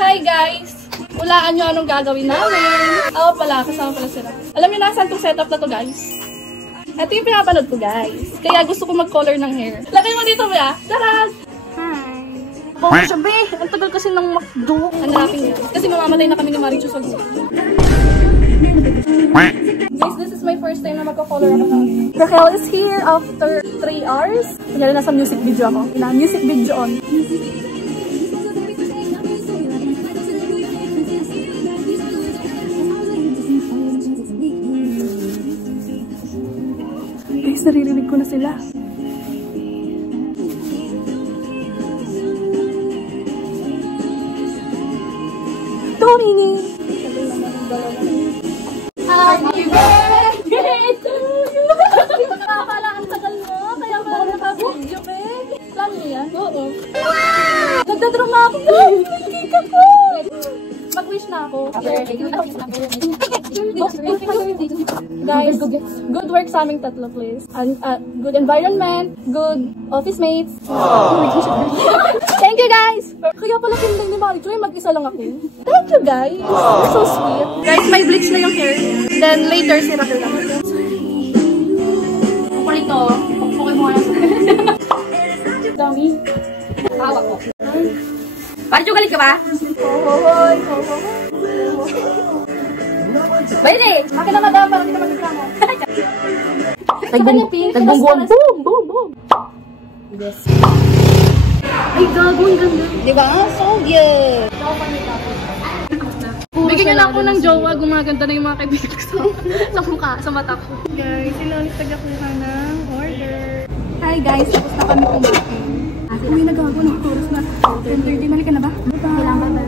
Hi guys! Hulaan nyo anong gagawin namin. Oo pala, kasama pala sila. Alam nyo na saan itong setup na to guys? Ito yung pinapanood ko guys. Kaya gusto ko mag-color ng hair. Lagay mo dito ba? Charot! Hi! Oh, sabi! Ang tagal kasi ng McDo. Hanapin nyo. Kasi mamamatay na kami ni Marichu sa gusto. Guys, this is my first time na magka-color ako ng Raquel is here after 3 hours. Kunyari nasa music video ako. Music video on. Guys, naririnig ko na sila. Domini! Happy birthday to you! Nakakala, ang tagal mo. Kaya pala nakabudyo ka eh. Plan mo yan? Oo. Wow! Nagdadrama ako. Nagkik ako! Mag-wish na ako. Guys, good work sa aming tatlo, please. Good environment, good office mates. Thank you, guys! Kaya pala pinday ni Marichu, mag-isa lang ako. Thank you, guys! So sweet. Guys, may bleach na yung hair. Then later, si Raquel lang. Kukulit to. Pukpukin mo nga lang. Dami. Hawak ko. Marichu, galit ka ba? Hohoy! Baile! Akin na madam, parang hindi ka mag-reklamo. Tagbungguan. Boom! Boom! Boom! Yes. Ay, gago, ang ganda. Diba? So good! Bigyan nyo lang ako ng jowa, gumaganda na yung mga kaibigan ko sa mukha, sa mata ko. Guys, sinalit tagakuha ng order. Hi guys, tapos na kami kumain. Uy, nagago ng oras na. 10:30, nalika na ba? Kailangan ba?